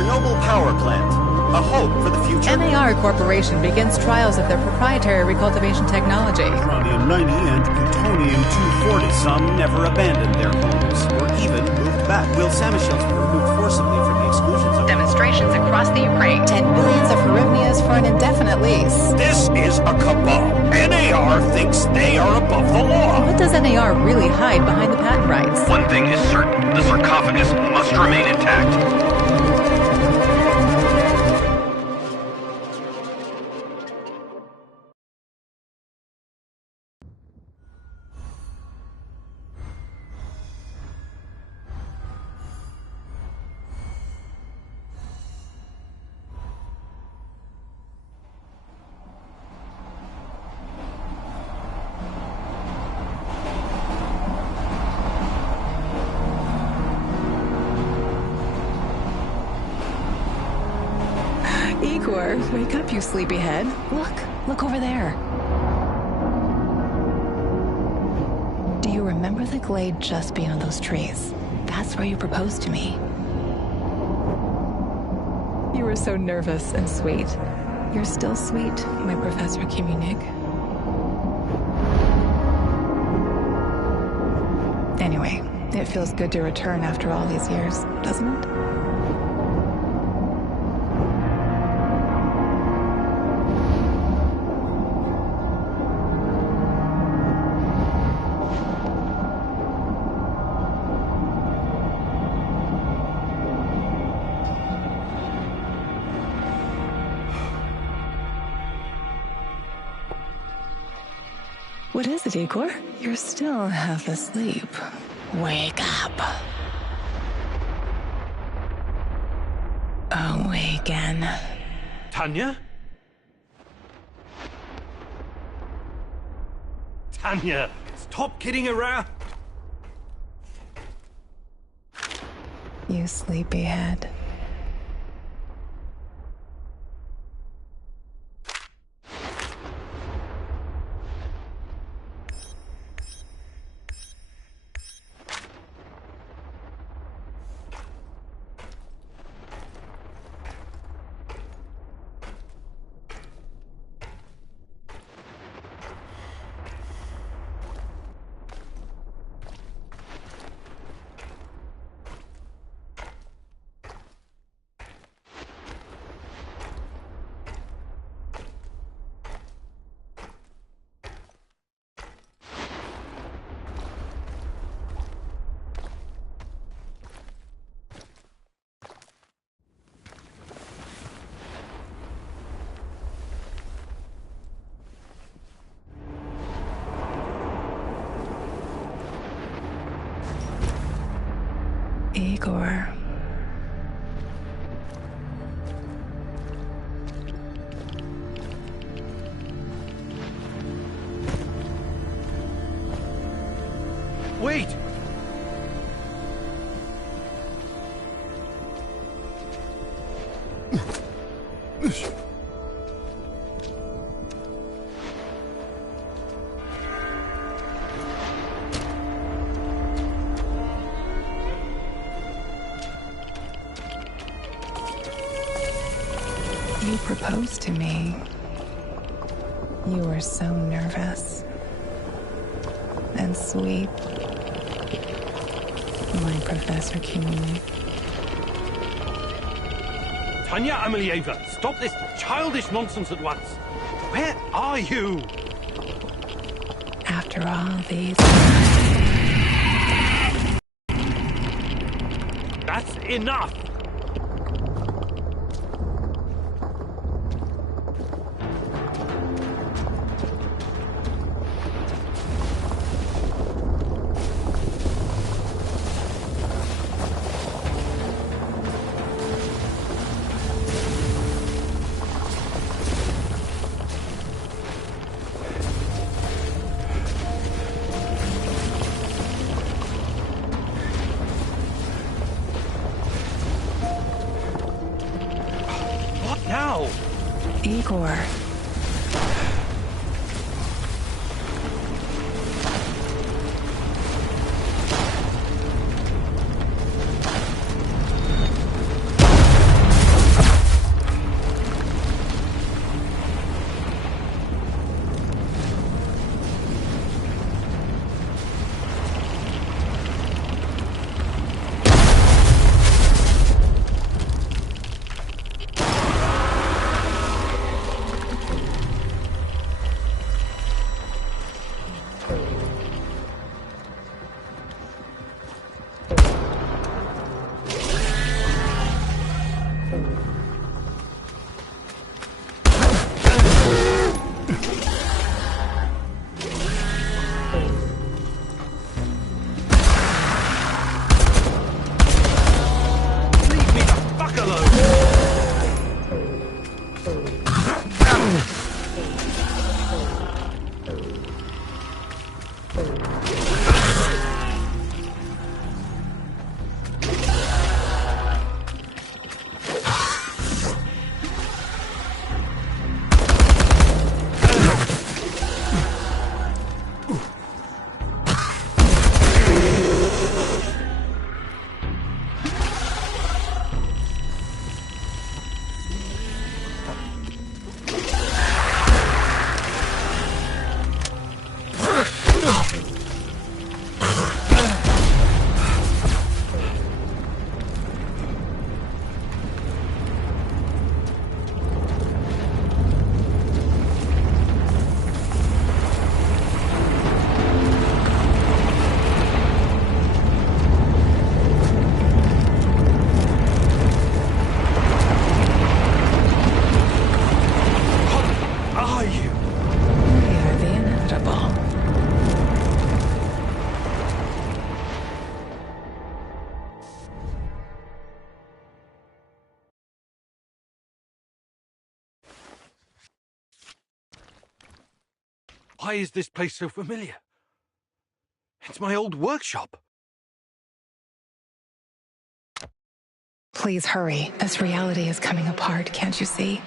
Chernobyl power plant. A hope for the future. NAR Corporation begins trials of their proprietary recultivation technology. Uranium-90 and plutonium-240. Some never abandoned their homes, or even moved back. Will Samoshells be removed forcibly from the exclusion zone? Demonstrations across the Ukraine. 10 billions of hryvnias for an indefinite lease. This is a cabal. NAR thinks they are above the law. What does NAR really hide behind the patent rights? One thing is certain. The sarcophagus must remain intact. Igor, wake up, you sleepyhead. Look over there. Do you remember the glade just beyond those trees? That's where you proposed to me. You were so nervous and sweet. You're still sweet, my Professor Kimunik. Anyway, it feels good to return after all these years, doesn't it? What is it, Igor? You're still half asleep. Wake up. Awaken. Tanya? Tanya, stop kidding around. You sleepyhead. Igor. Wait! You proposed to me. You were so nervous and sweet, my Professor Curie. Tanya Amelieva, stop this childish nonsense at once. Where are you? After all these... That's enough! Now? Igor. Why is this place so familiar? It's my old workshop. Please hurry. This reality is coming apart, can't you see?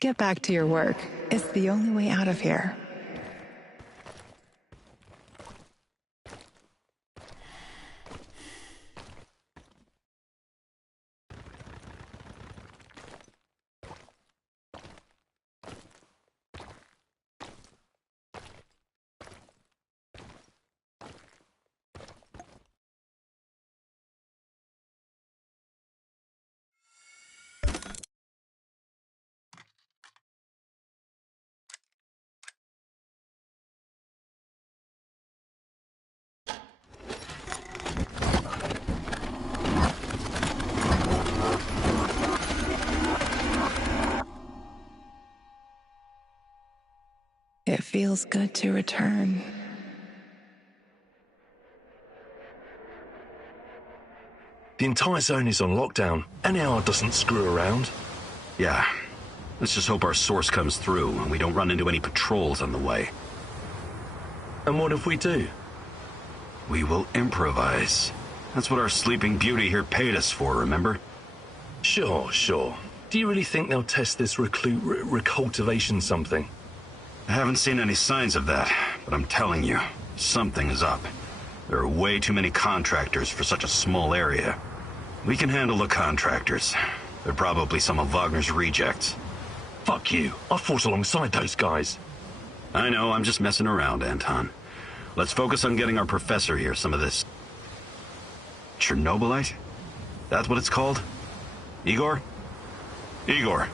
Get back to your work. It's the only way out of here. It feels good to return. The entire zone is on lockdown. NAR doesn't screw around. Yeah. Let's just hope our source comes through and we don't run into any patrols on the way. And what if we do? We will improvise. That's what our sleeping beauty here paid us for, remember? Sure. Do you really think they'll test this recultivation something? I haven't seen any signs of that, but I'm telling you, something is up. There are way too many contractors for such a small area. We can handle the contractors. They're probably some of Wagner's rejects. Fuck you. I fought alongside those guys. I know, I'm just messing around, Anton. Let's focus on getting our professor here some of this... Chernobylite? That's what it's called? Igor? Igor.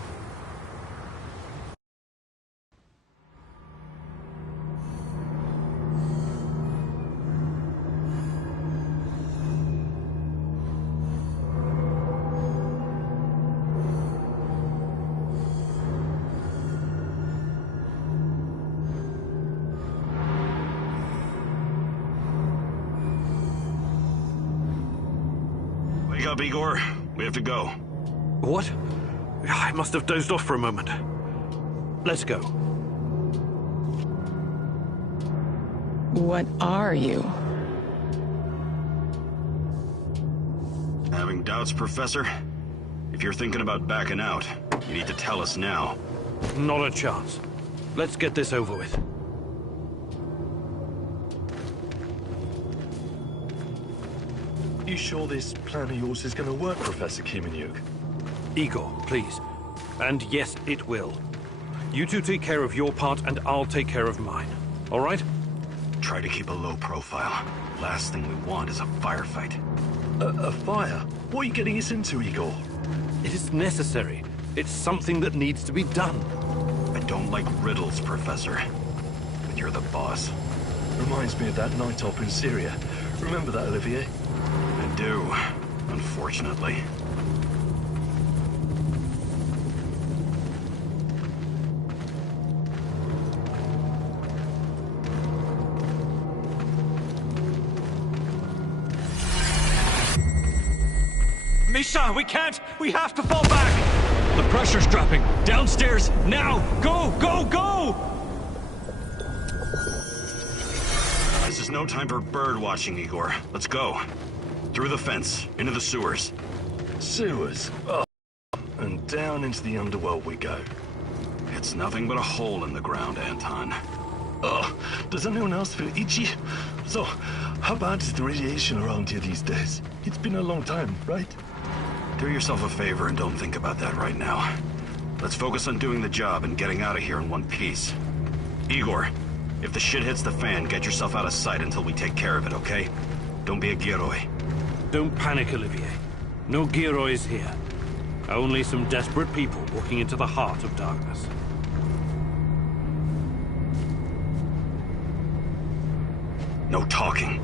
Wake up, Igor. We have to go. What? I must have dozed off for a moment. Let's go. What are you? Having doubts, Professor? If you're thinking about backing out, you need to tell us now. Not a chance. Let's get this over with. You sure this plan of yours is going to work, Professor Kimenyuk? Igor, please. And yes, it will. You two take care of your part, and I'll take care of mine. All right? Try to keep a low profile. Last thing we want is a firefight. A fire? What are you getting us into, Igor? It is necessary. It's something that needs to be done. I don't like riddles, Professor. But you're the boss. Reminds me of that night op in Syria. Remember that, Olivier? I do, unfortunately. Misha, we can't! We have to fall back! The pressure's dropping. Downstairs, now! Go, go, go! This is no time for bird watching, Igor. Let's go. Through the fence, into the sewers. Sewers? Oh. And down into the underworld we go. It's nothing but a hole in the ground, Anton. Oh, does anyone else feel itchy? So, how bad is the radiation around here these days? It's been a long time, right? Do yourself a favor and don't think about that right now. Let's focus on doing the job and getting out of here in one piece. Igor, if the shit hits the fan, get yourself out of sight until we take care of it, okay? Don't be a Gieroi. Don't panic, Olivier. No Giroids here. Only some desperate people walking into the heart of darkness. No talking.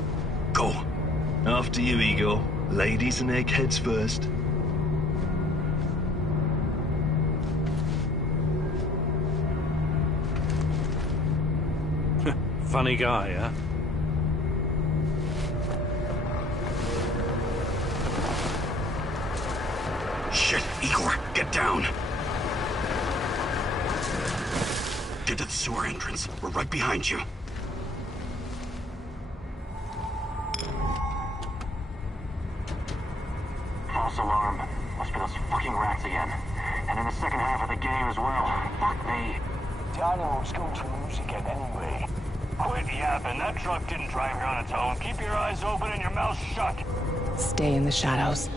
Go. After you, Igor. Ladies and eggheads first. Funny guy, huh? Shit, Igor, get down. Get to the sewer entrance. We're right behind you. False alarm. Must be those fucking rats again. and in the second half of the game as well. Fuck me. Dynamite's going to lose again anyway. Quit yapping. That truck didn't drive here on its own. Keep your eyes open and your mouth shut. Stay in the shadows.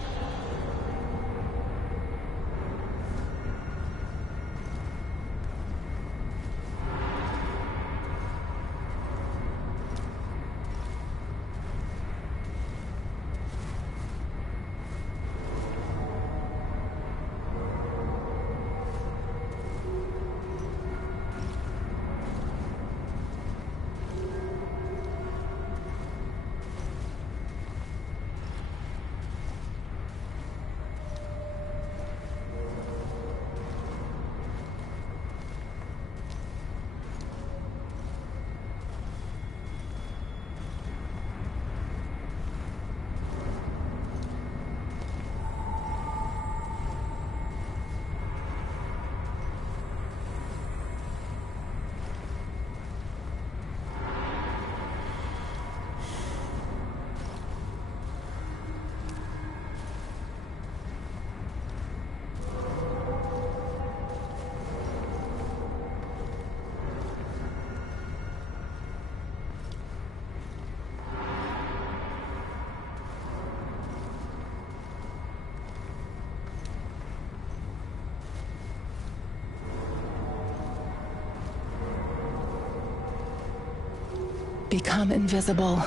Become invisible.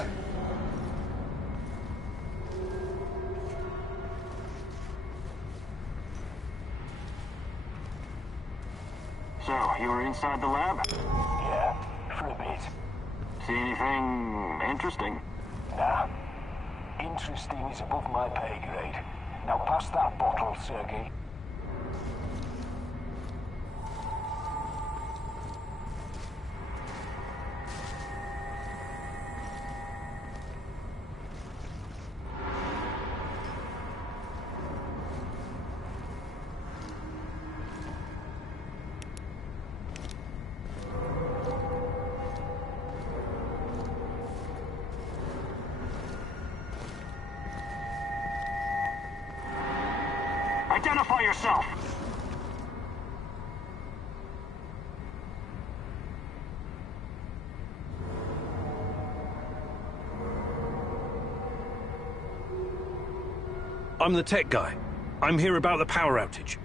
So, you were inside the lab? Yeah, for a bit. See anything interesting? Nah. Interesting is above my pay grade. Now pass that bottle, Sergey. Identify yourself! I'm the tech guy. I'm here about the power outage.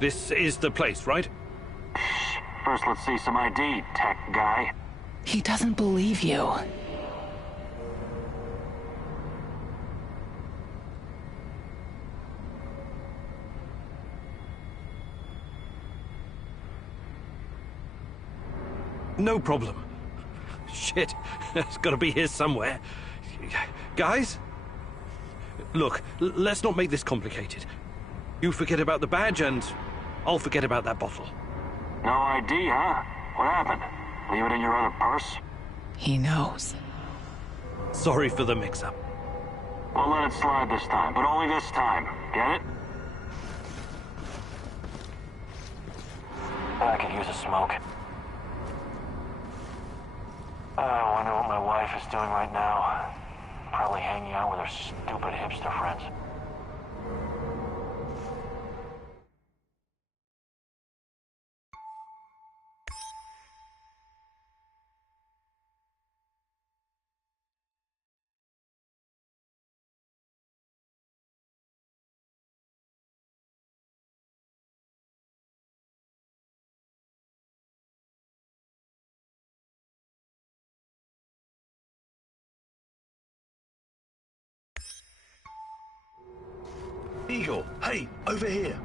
This is the place, right? First, let's see some ID, tech guy. He doesn't believe you. No problem. Shit, it's gotta be here somewhere. Guys? Look, let's not make this complicated. You forget about the badge and I'll forget about that bottle. No ID, huh? What happened? Leave it in your other purse? He knows. Sorry for the mix-up. We'll let it slide this time, but only this time. Get it? I could use a smoke. I wonder what my wife is doing right now. Probably hanging out with her stupid hipster friends. Igor, hey, over here.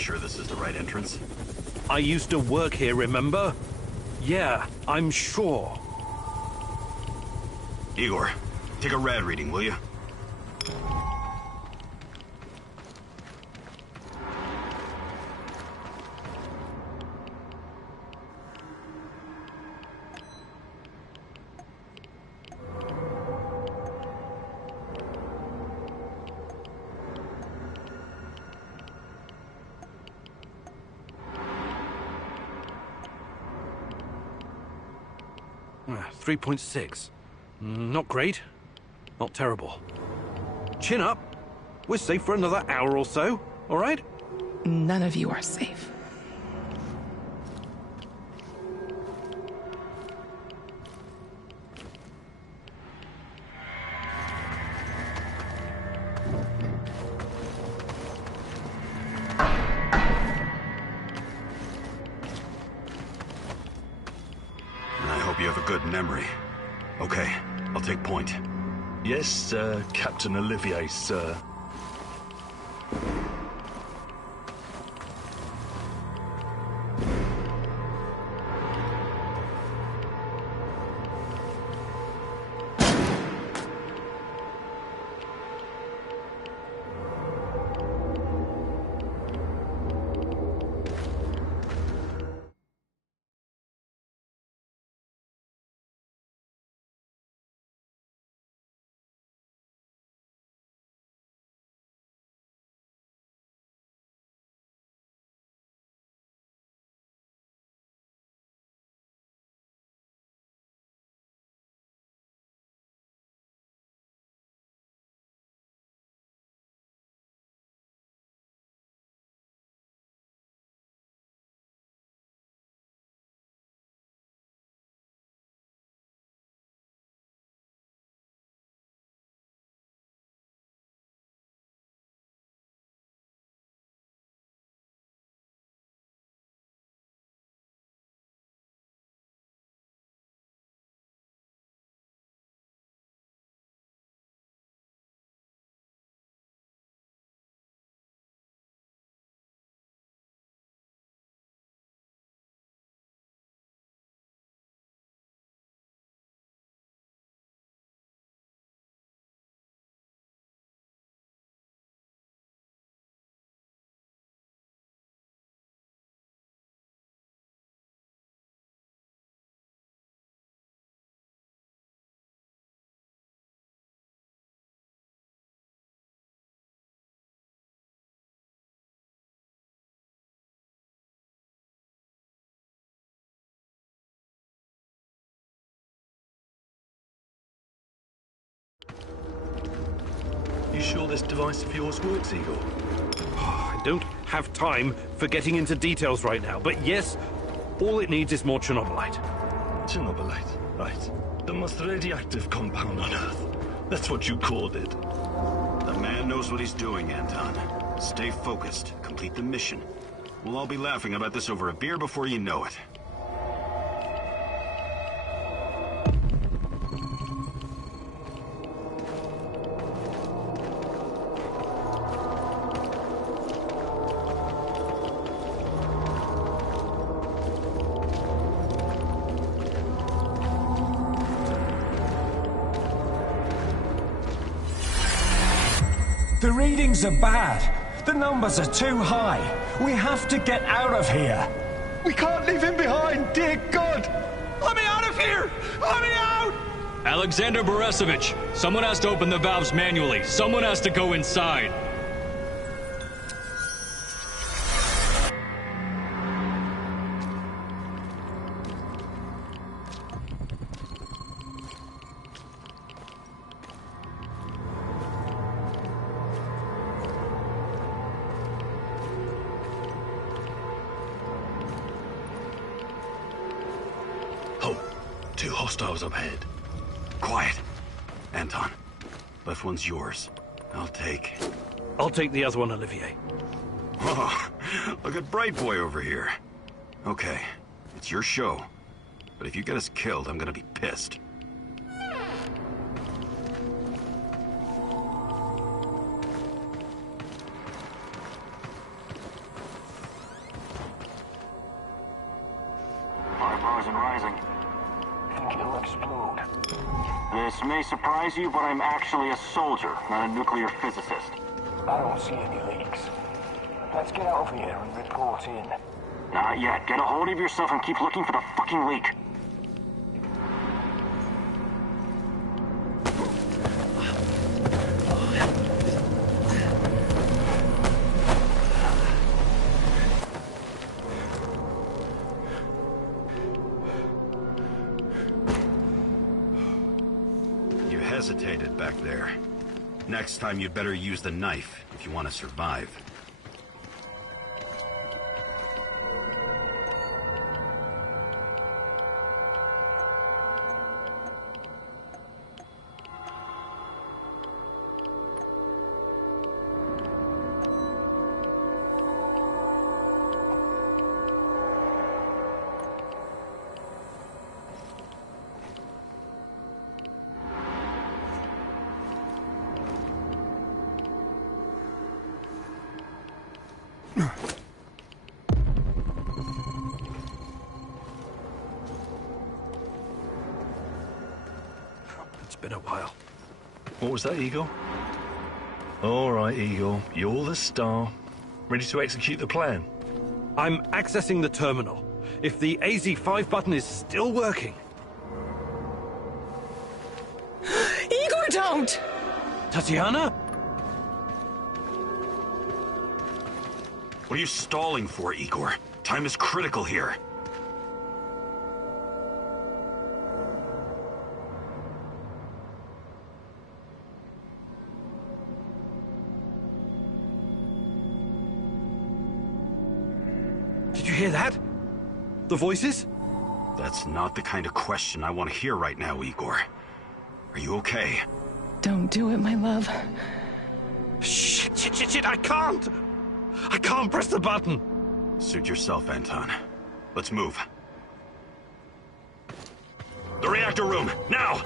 sure this is the right entrance? I used to work here, remember? Yeah, I'm sure. Igor, take a rad reading, will you? Ah, 3.6. Not great. Not terrible. Chin up. We're safe for another hour or so, all right? None of you are safe. You have a good memory. Okay, I'll take point. Yes, Captain Olivier, sir. You sure this device of yours works, Igor? I don't have time for getting into details right now, but yes, all it needs is more Chernobylite. Chernobylite, right. The most radioactive compound on Earth. That's what you called it. The man knows what he's doing, Anton. Stay focused. Complete the mission. We'll all be laughing about this over a beer before you know it. The readings are bad. The numbers are too high. We have to get out of here. We can't leave him behind, dear God! Let me out of here! Let me out! Alexander Borisovich, someone has to open the valves manually. Someone has to go inside. Two hostiles up ahead. Quiet. Anton, left one's yours. I'll take the other one, Olivier. Oh, look at Bright Boy over here. Okay, it's your show. But if you get us killed, I'm gonna be pissed. powers and rising. Think it'll explode? This may surprise you, but I'm actually a soldier, not a nuclear physicist. I don't see any leaks. Let's get out of here and report in. Not yet. Get a hold of yourself and keep looking for the fucking leak. You hesitated back there. Next time you'd better use the knife if you want to survive. It's been a while. What was that, Eagle? All right, Eagle. You're the star. Ready to execute the plan? I'm accessing the terminal. If the AZ5 button is still working... Igor, don't! Tatiana? What are you stalling for, Igor? Time is critical here. Did you hear that? The voices? That's not the kind of question I want to hear right now, Igor. Are you okay? Don't do it, my love. Shit, I can't! I can't press the button! Suit yourself, Anton. Let's move. The reactor room, now!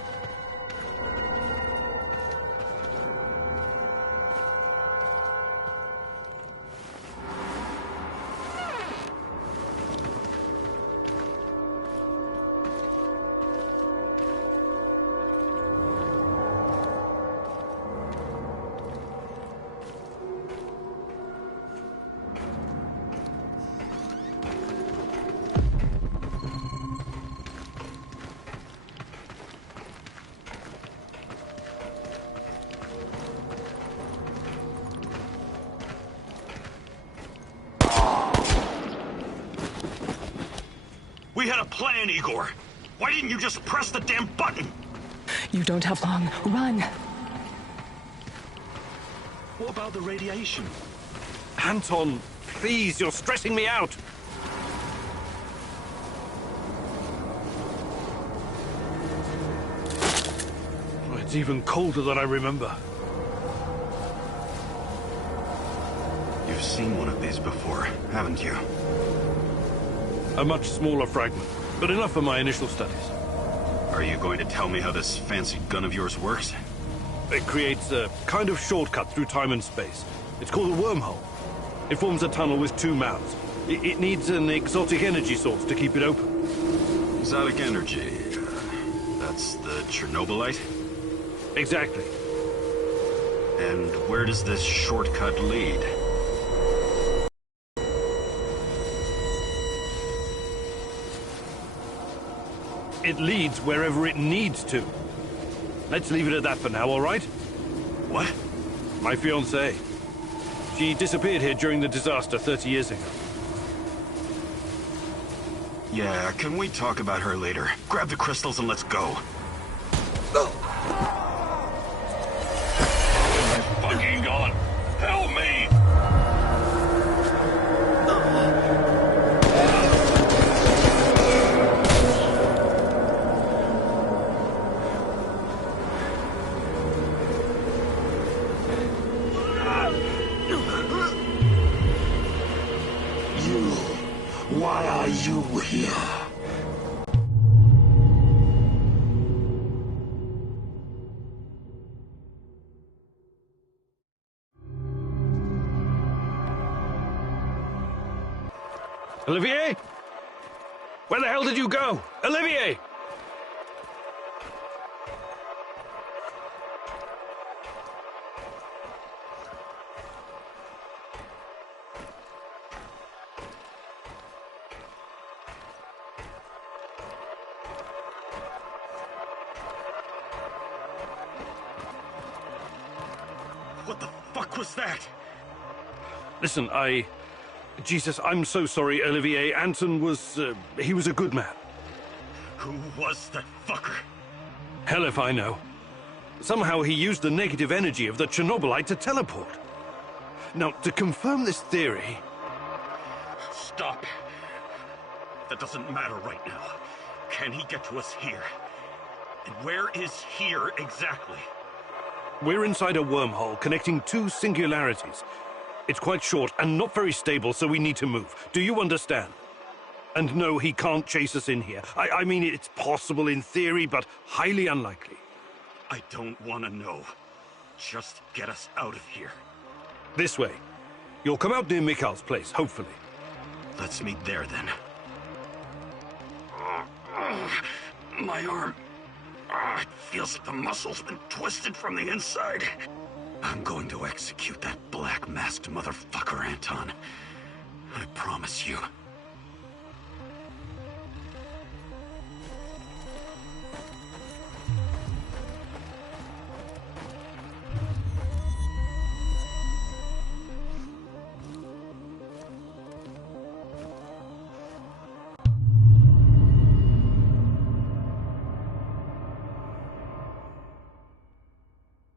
We had a plan, Igor. Why didn't you just press the damn button? You don't have long. Run! What about the radiation? Anton, please, you're stressing me out. Oh, it's even colder than I remember. You've seen one of these before, haven't you? A much smaller fragment, but enough for my initial studies. Are you going to tell me how this fancy gun of yours works? It creates a kind of shortcut through time and space. It's called a wormhole. It forms a tunnel with two mouths. It needs an exotic energy source to keep it open. Exotic energy. That's the Chernobylite? Exactly. And where does this shortcut lead? It leads wherever it needs to. Let's leave it at that for now, all right? What? My fiancée. She disappeared here during the disaster 30 years ago. Yeah, can we talk about her later? Grab the crystals and let's go. Fucking gone. Help me! Why are you here? Olivier? Where the hell did you go? Olivier! What the fuck was that? Listen, Jesus, I'm so sorry, Olivier. Anton was, he was a good man. Who was that fucker? Hell if I know. Somehow he used the negative energy of the Chernobylite to teleport. Now, to confirm this theory... Stop. That doesn't matter right now. Can he get to us here? And where is here exactly? We're inside a wormhole connecting two singularities. It's quite short and not very stable, so we need to move. Do you understand? And no, he can't chase us in here. I mean, it's possible in theory, but highly unlikely. I don't want to know. Just get us out of here. This way. You'll come out near Mikhail's place, hopefully. Let's meet there, then. My arm. It feels like the muscle's been twisted from the inside. I'm going to execute that black-masked motherfucker, Anton. I promise you.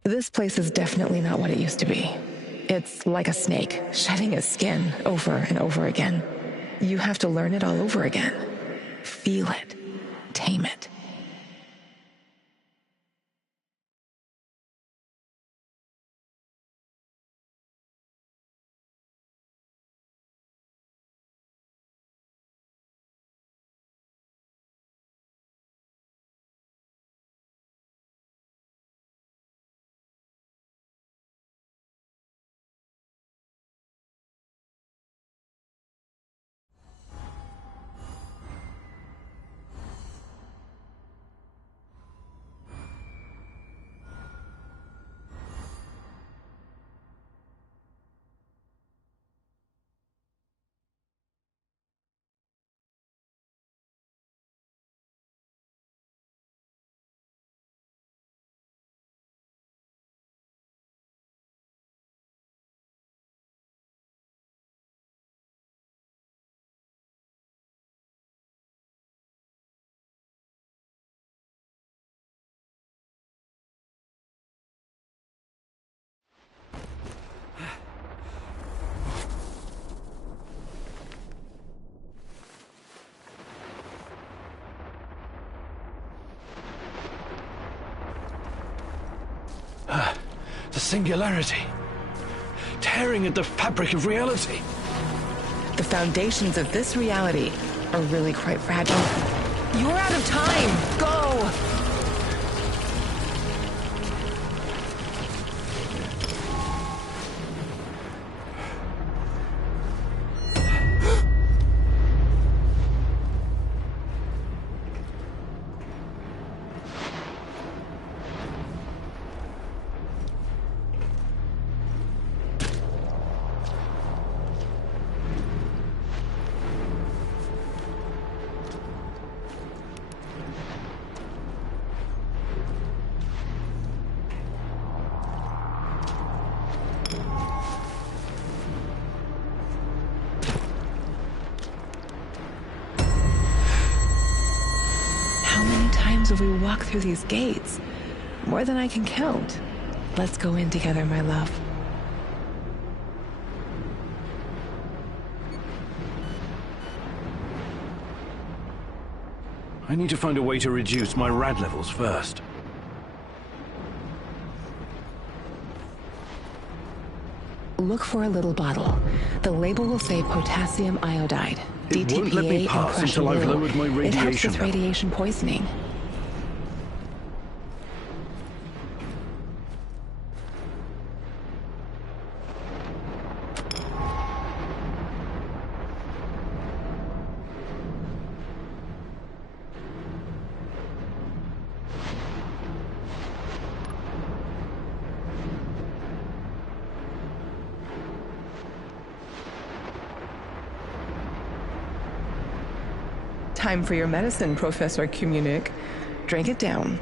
This place is definitely not what it used to be. It's like a snake, shedding its skin over and over again. You have to learn it all over again. Feel it. Tame it. The singularity. Tearing at the fabric of reality. The foundations of this reality are really quite fragile. You're out of time! Go! Have we walked through these gates? More than I can count. Let's go in together, my love. I need to find a way to reduce my rad levels first. Look for a little bottle. The label will say potassium iodide. It won't let me pass until I've lowered my radiation. It helps with radiation poisoning. Time for your medicine, Professor Communic. Drink it down.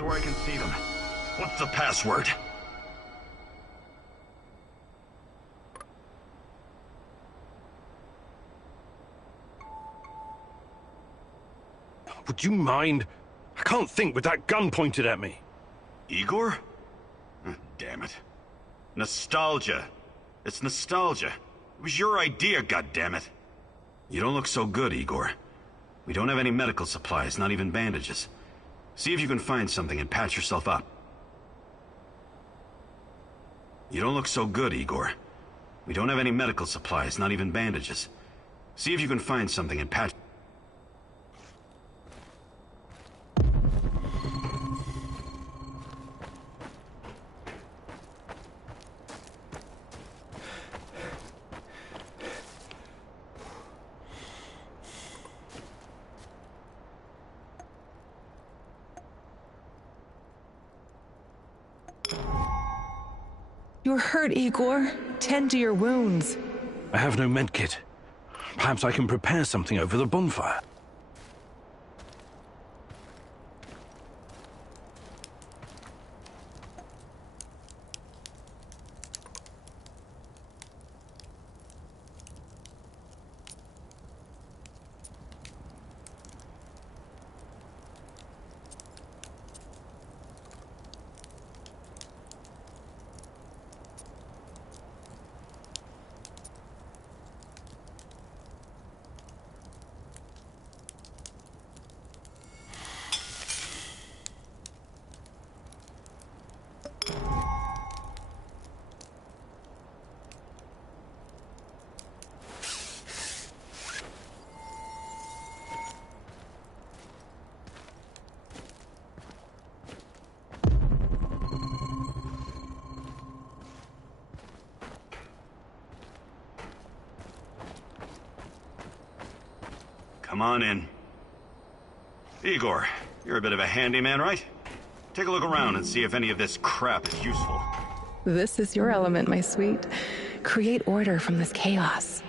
rooms where I can see them. What's the password? Would you mind? I can't think with that gun pointed at me. Igor? Damn it. Nostalgia. It's nostalgia. It was your idea, goddammit. You don't look so good, Igor. We don't have any medical supplies, not even bandages. See if you can find something and patch yourself up. You don't look so good, Igor. We don't have any medical supplies, not even bandages. See if you can find something and patch... You're hurt, Igor. Tend to your wounds. I have no medkit. Perhaps I can prepare something over the bonfire. Come on in. Igor, you're a bit of a handyman, right? Take a look around and see if any of this crap is useful. This is your element, my sweet. Create order from this chaos.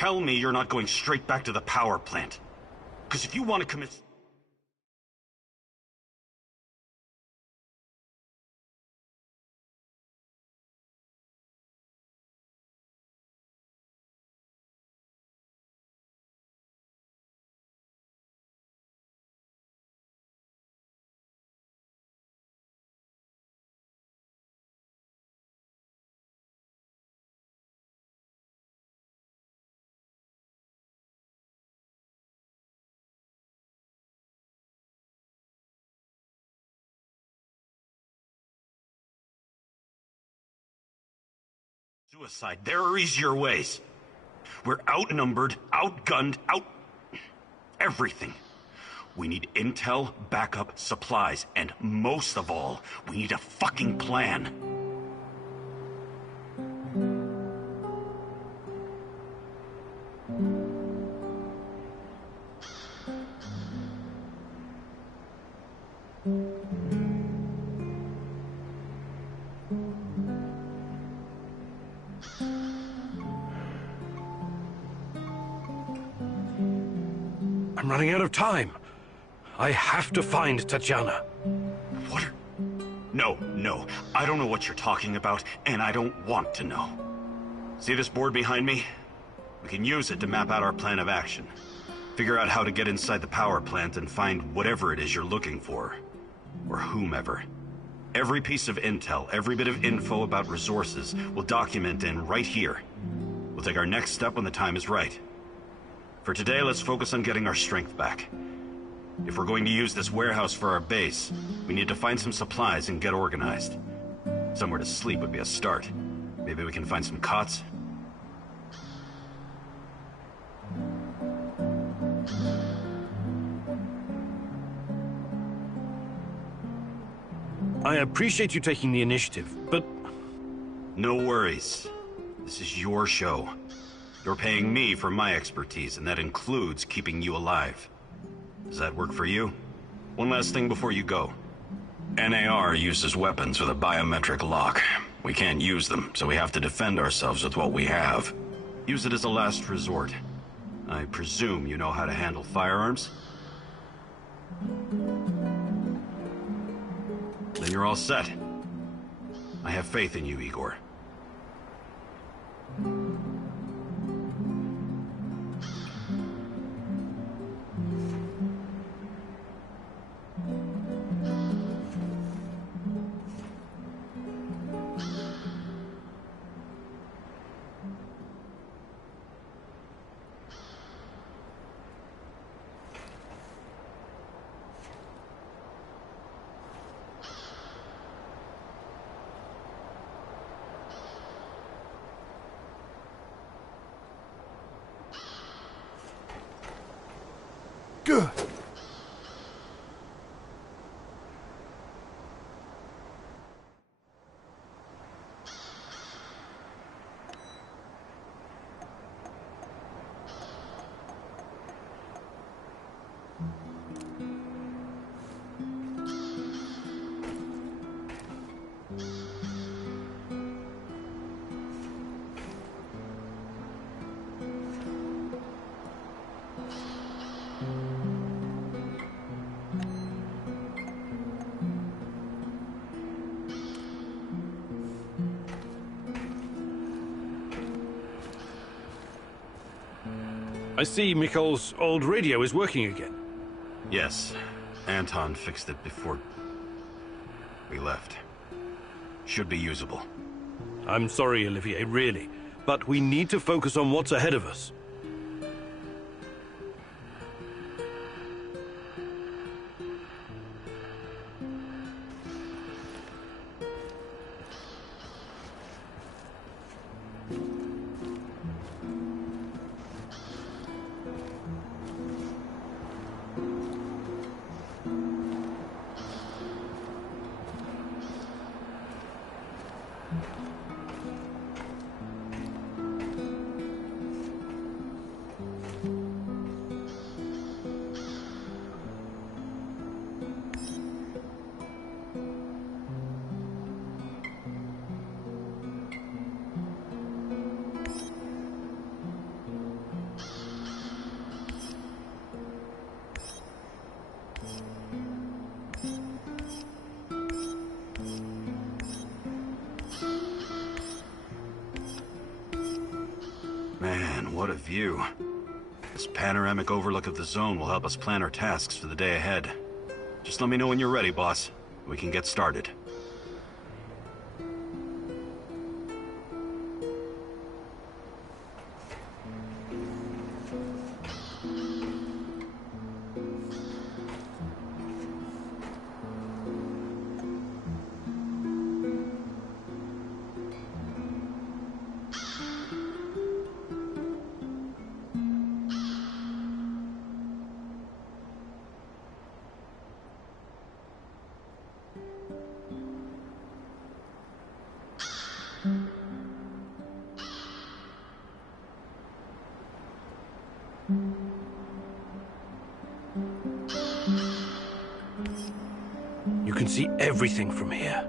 tell me you're not going straight back to the power plant. Because if you want to commit... Suicide. There are easier ways. We're outnumbered, outgunned, everything. We need intel, backup, supplies, and most of all, we need a fucking plan. I'm running out of time. I have to find Tatiana. What are... No. I don't know what you're talking about, and I don't want to know. See this board behind me? We can use it to map out our plan of action. Figure out how to get inside the power plant and find whatever it is you're looking for. Or whomever. Every piece of intel, every bit of info about resources, we'll document in right here. We'll take our next step when the time is right. For today, let's focus on getting our strength back. If we're going to use this warehouse for our base, we need to find some supplies and get organized. Somewhere to sleep would be a start. Maybe we can find some cots? I appreciate you taking the initiative, but... No worries. This is your show. You're paying me for my expertise, and that includes keeping you alive. Does that work for you? One last thing before you go. NAR uses weapons with a biometric lock. We can't use them, so we have to defend ourselves with what we have. Use it as a last resort. I presume you know how to handle firearms? Then you're all set. I have faith in you, Igor. Good. I see Mikhail's old radio is working again. Yes. Anton fixed it before we left. Should be usable. I'm sorry, Olivier, really. But we need to focus on what's ahead of us. view. This panoramic overlook of the zone will help us plan our tasks for the day ahead. Just let me know when you're ready, boss. We can get started. You can see everything from here.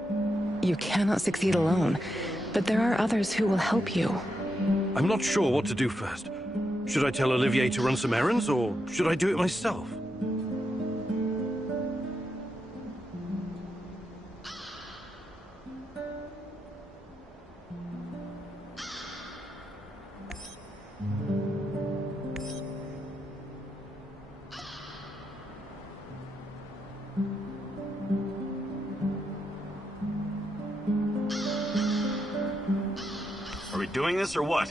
You cannot succeed alone, but there are others who will help you. I'm not sure what to do first. Should I tell Olivier to run some errands, or should I do it myself? Are we doing this or what?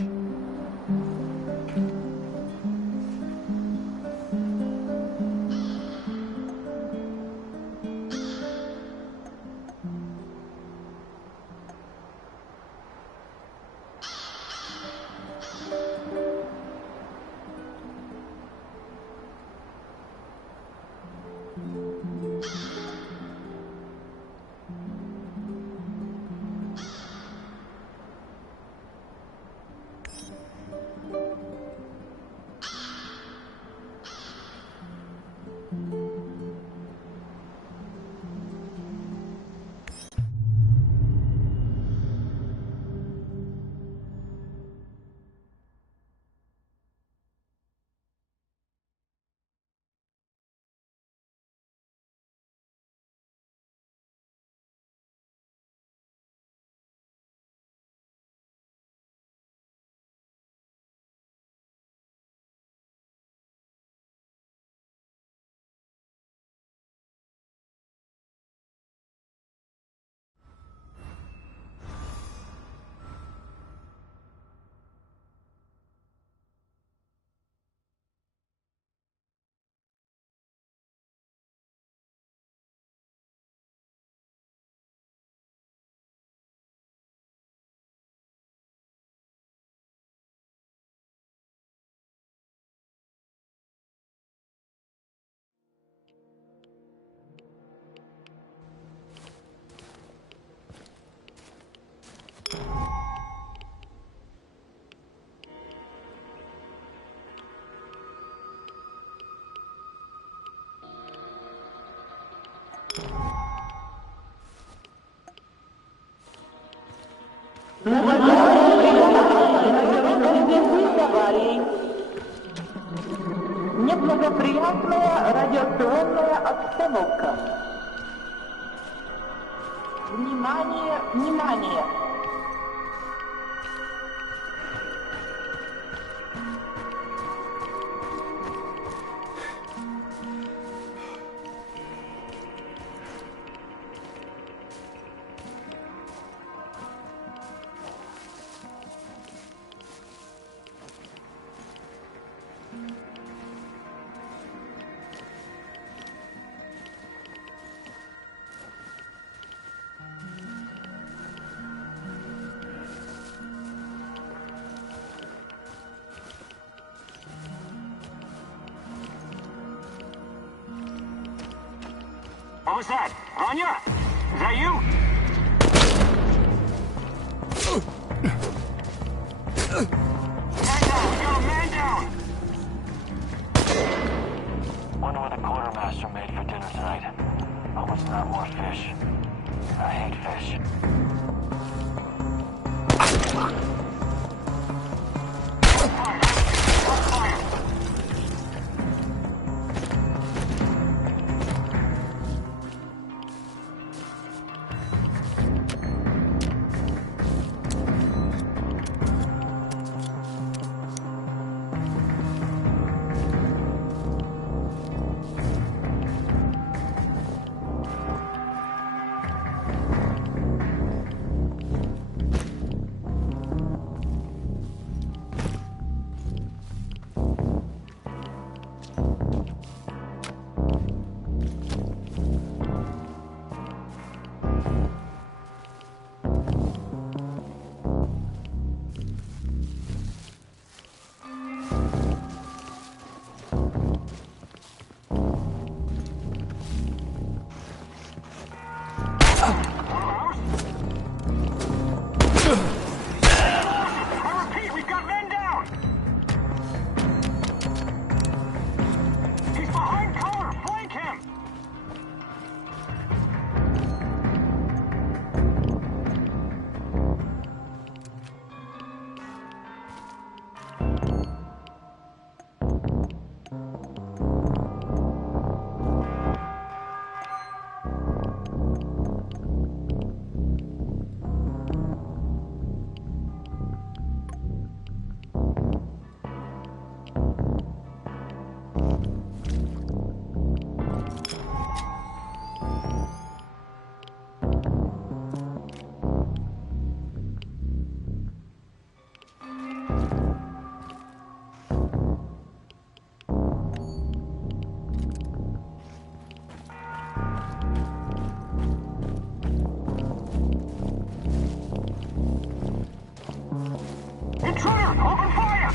Неблагоприятная радиационная обстановка. Внимание, внимание! What was that? Anya? Is that you? Man down! We got a man down! Wonder what the quartermaster made for dinner tonight. Hope it's not more fish. I hate fish. Intruder! Open fire!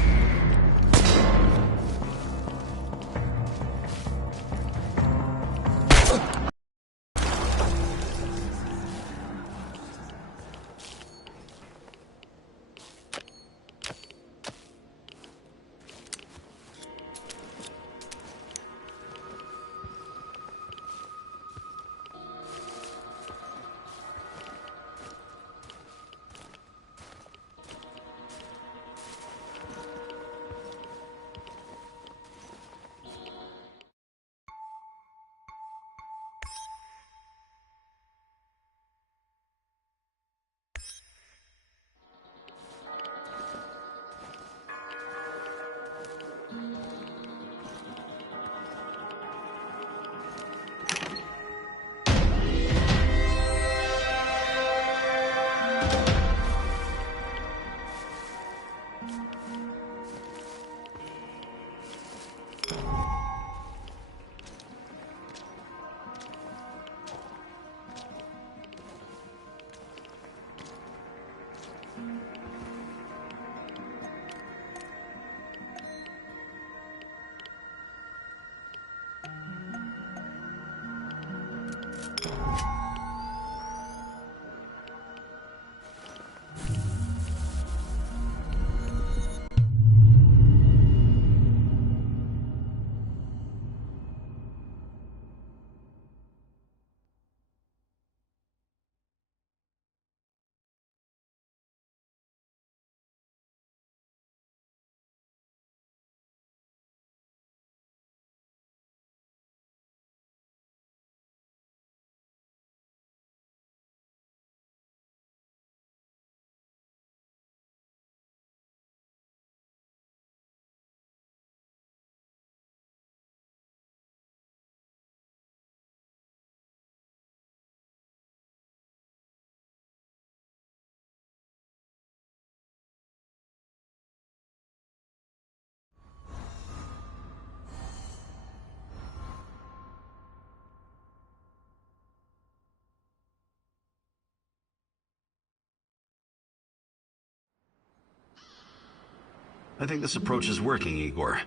I think this approach is working, Igor.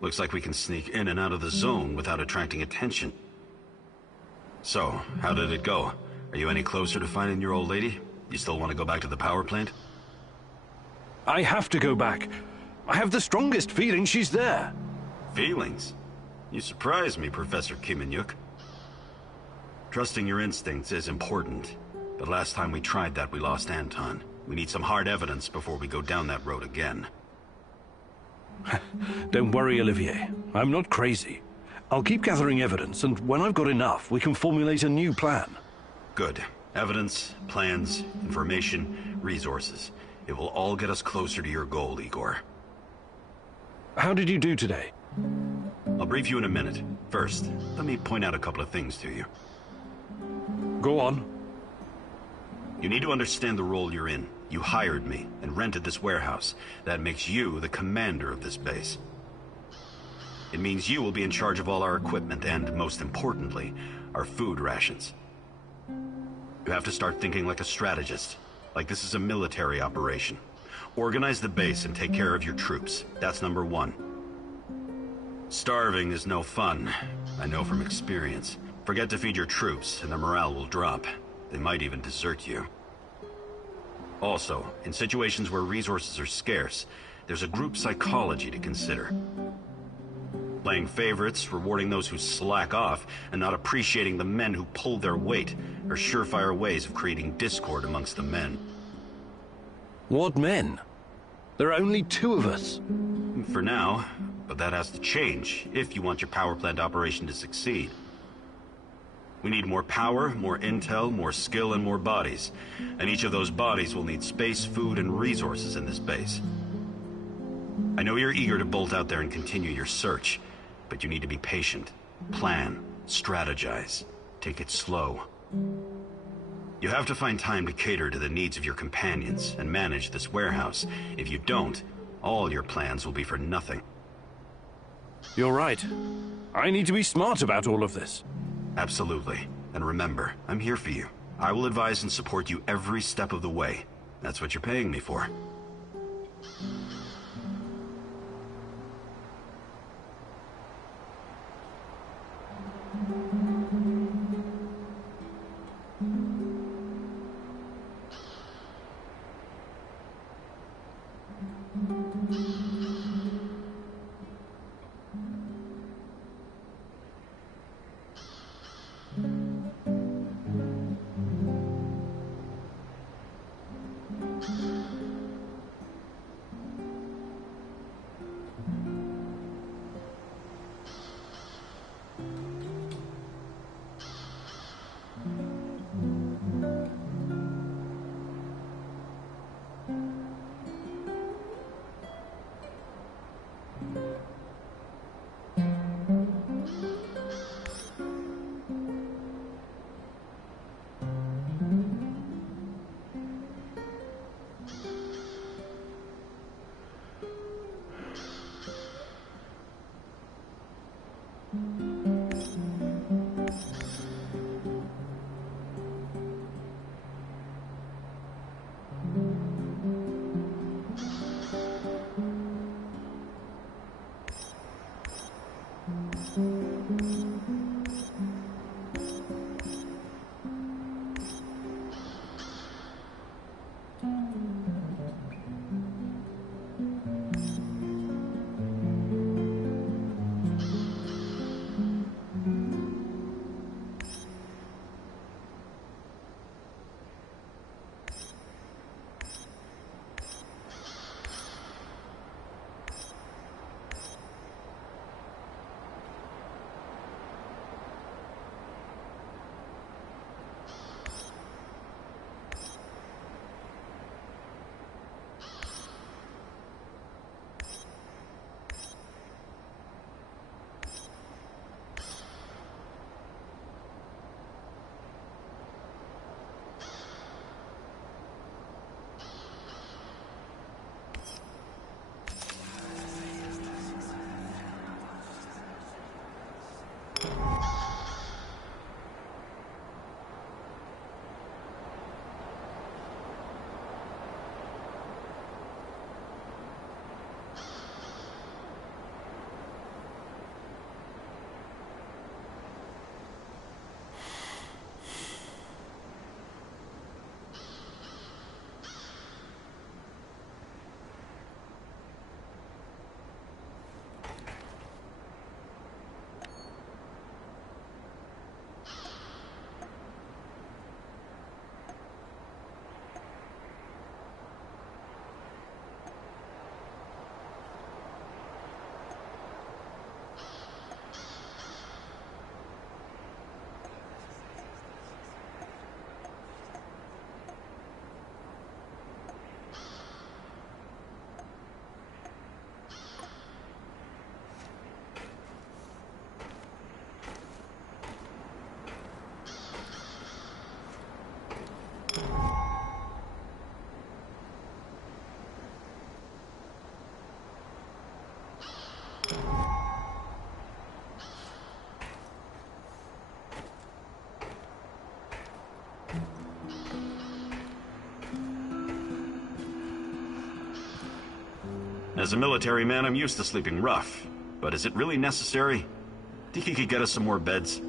Looks like we can sneak in and out of the zone without attracting attention. So, how did it go? Are you any closer to finding your old lady? You still want to go back to the power plant? I have to go back. I have the strongest feeling she's there. Feelings? You surprise me, Professor Kiminyuk. Trusting your instincts is important, but last time we tried that, we lost Anton. We need some hard evidence before we go down that road again. Don't worry, Olivier. I'm not crazy. I'll keep gathering evidence, and when I've got enough, we can formulate a new plan. Good. Evidence, plans, information, resources. It will all get us closer to your goal, Igor. How did you do today? I'll brief you in a minute. First, let me point out a couple of things to you. Go on. You need to understand the role you're in. You hired me and rented this warehouse. That makes you the commander of this base. It means you will be in charge of all our equipment and, most importantly, our food rations. You have to start thinking like a strategist, like this is a military operation. Organize the base and take care of your troops. That's number one. Starving is no fun. I know from experience. Forget to feed your troops and their morale will drop. They might even desert you. Also, in situations where resources are scarce, there's a group psychology to consider. Playing favorites, rewarding those who slack off, and not appreciating the men who pull their weight are surefire ways of creating discord amongst the men. What men? There are only 2 of us. For now, But that has to change if you want your power plant operation to succeed. We need more power, more intel, more skill, and more bodies. And each of those bodies will need space, food, and resources in this base. I know you're eager to bolt out there and continue your search, but you need to be patient. Plan, strategize, take it slow. You have to find time to cater to the needs of your companions and manage this warehouse. If you don't, all your plans will be for nothing. You're right. I need to be smart about all of this. Absolutely. And remember, I'm here for you. I will advise and support you every step of the way. That's what you're paying me for. As a military man, I'm used to sleeping rough. But is it really necessary? Think you could get us some more beds?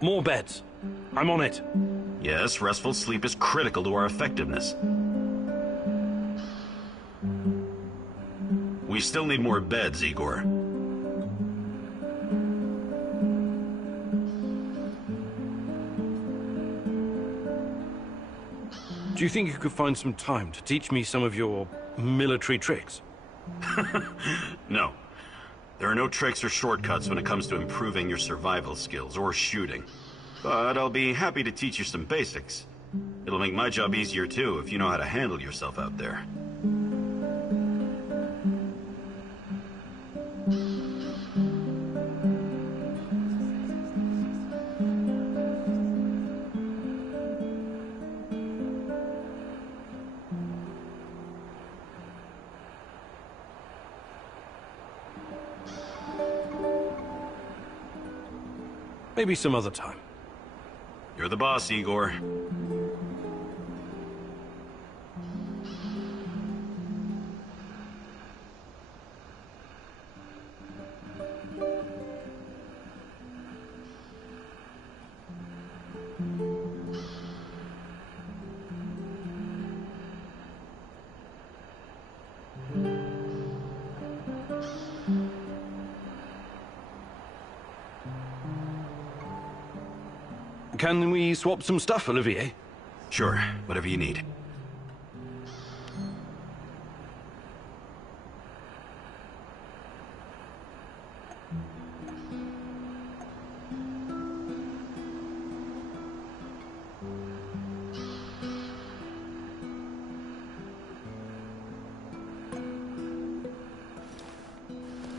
More beds. I'm on it. Yes, restful sleep is critical to our effectiveness. We still need more beds, Igor. Do you think you could find some time to teach me some of your military tricks? No. There are no tricks or shortcuts when it comes to improving your survival skills or shooting. But I'll be happy to teach you some basics. It'll make my job easier too if you know how to handle yourself out there. Maybe some other time. You're the boss, Igor. Can we swap some stuff, Olivier? Sure, whatever you need.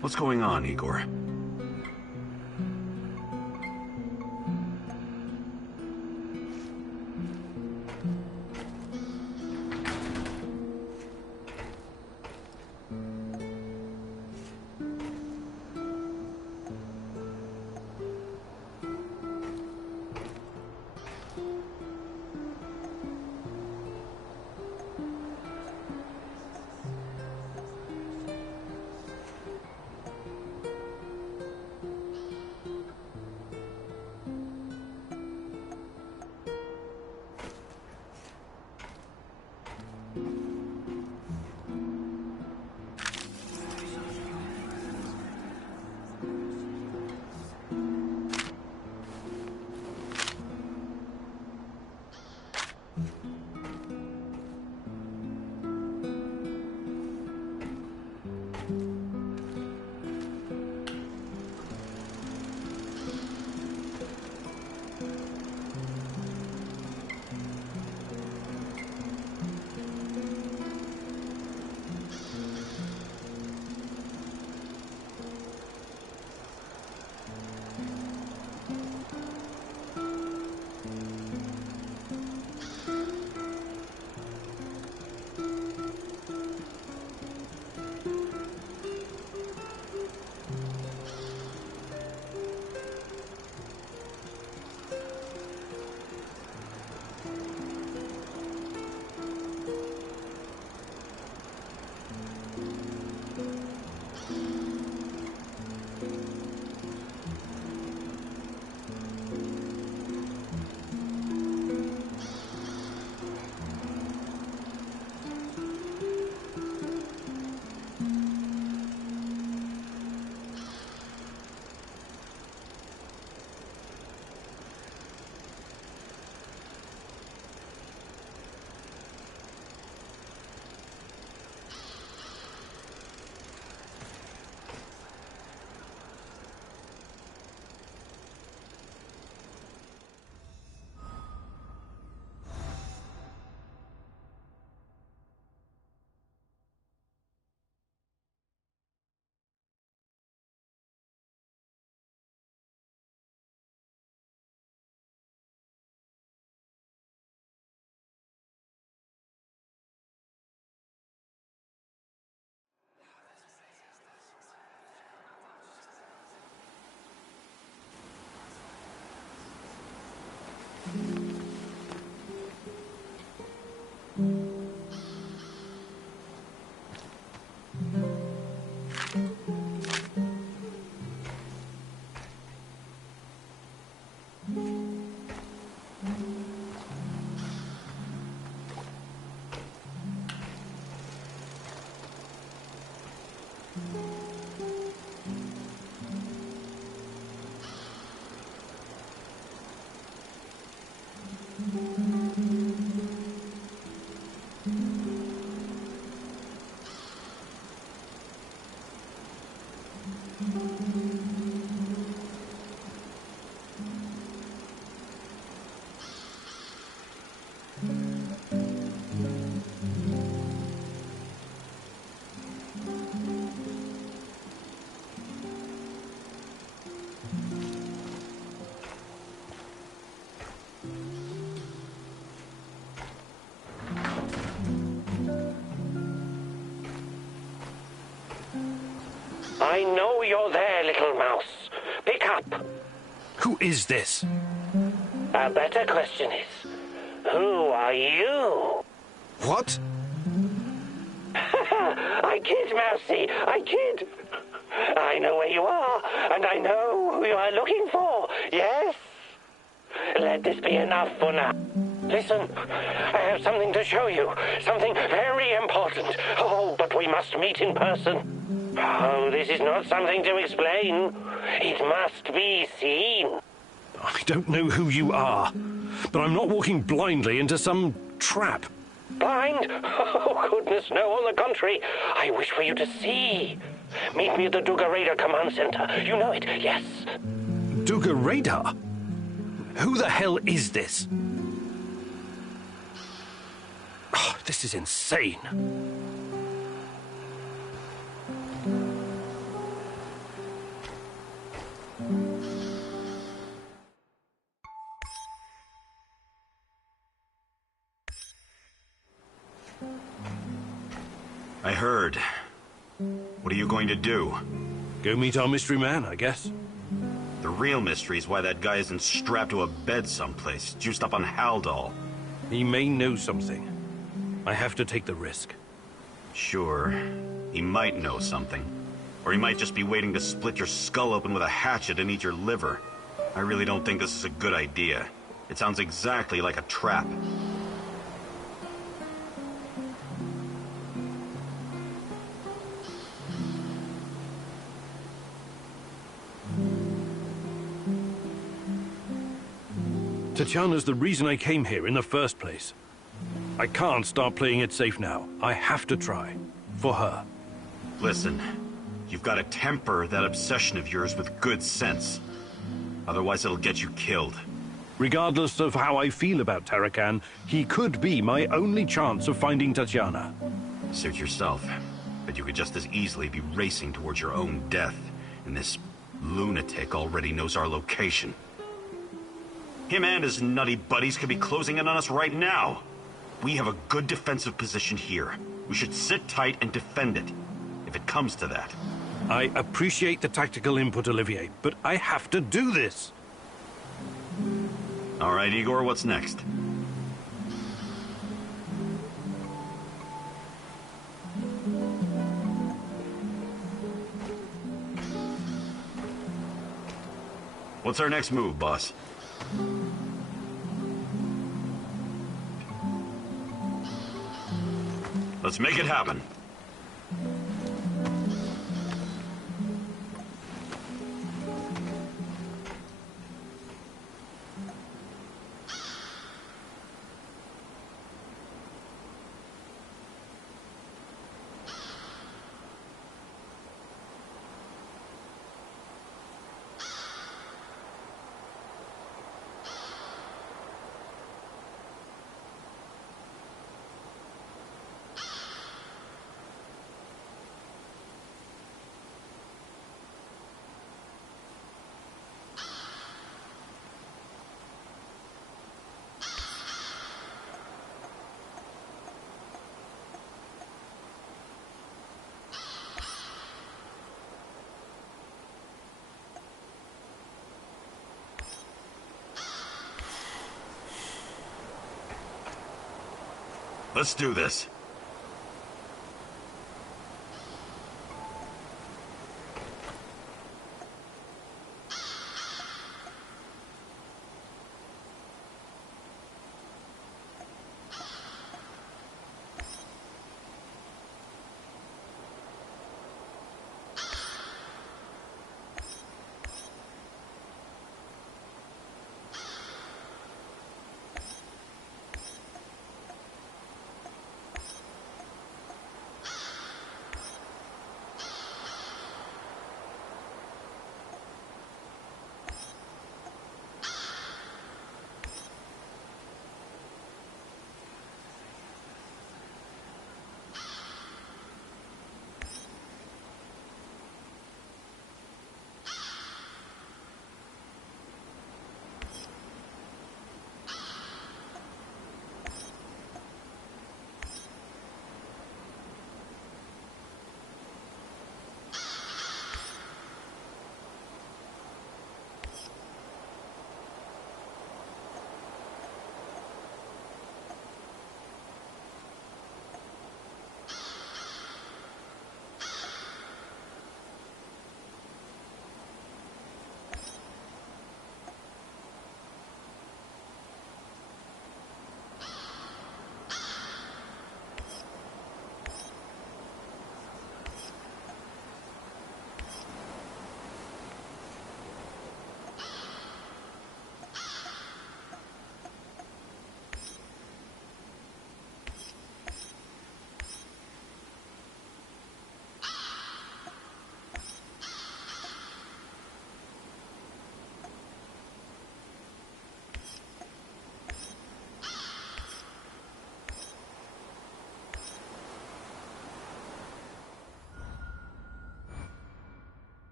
What's going on, Igor? I know you're there, little mouse. Pick up. Who is this? A better question is, who are you? What? I kid, Mousy, I kid. I know where you are, and I know who you are looking for, yes? Let this be enough for now. Listen, I have something to show you, something very important. Oh, but we must meet in person. Oh, this is not something to explain. It must be seen. I don't know who you are, but I'm not walking blindly into some trap. Blind? Oh, goodness, no, on the contrary. I wish for you to see. Meet me at the Duga Radar Command Center. You know it, yes. Duga Radar? Who the hell is this? Oh, this is insane. I heard. What are you going to do? Go meet our mystery man, I guess. The real mystery is why that guy isn't strapped to a bed someplace, juiced up on Haldol. He may know something. I have to take the risk. Sure. He might know something. Or he might just be waiting to split your skull open with a hatchet and eat your liver. I really don't think this is a good idea. It sounds exactly like a trap. Tatiana's the reason I came here in the first place. I can't start playing it safe now. I have to try. For her. Listen, you've got to temper that obsession of yours with good sense. Otherwise it'll get you killed. Regardless of how I feel about Tarakan, he could be my only chance of finding Tatiana. Suit yourself. But you could just as easily be racing towards your own death. And this lunatic already knows our location. Him and his nutty buddies could be closing in on us right now. We have a good defensive position here. We should sit tight and defend it, if it comes to that. I appreciate the tactical input, Olivier, but I have to do this. All right, Igor, what's next? What's our next move, boss? Let's make it happen. Let's do this.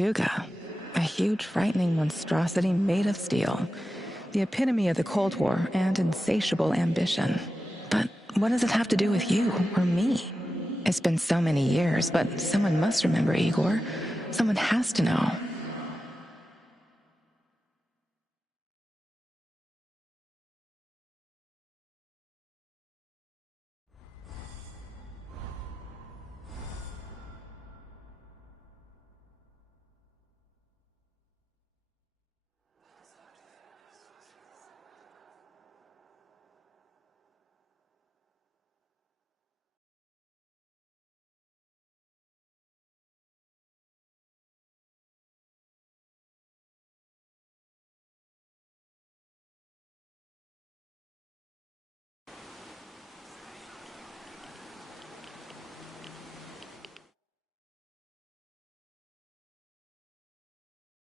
Duga, a huge, frightening monstrosity made of steel. The epitome of the Cold War and insatiable ambition. But what does it have to do with you or me? It's been so many years, but someone must remember Igor. Someone has to know.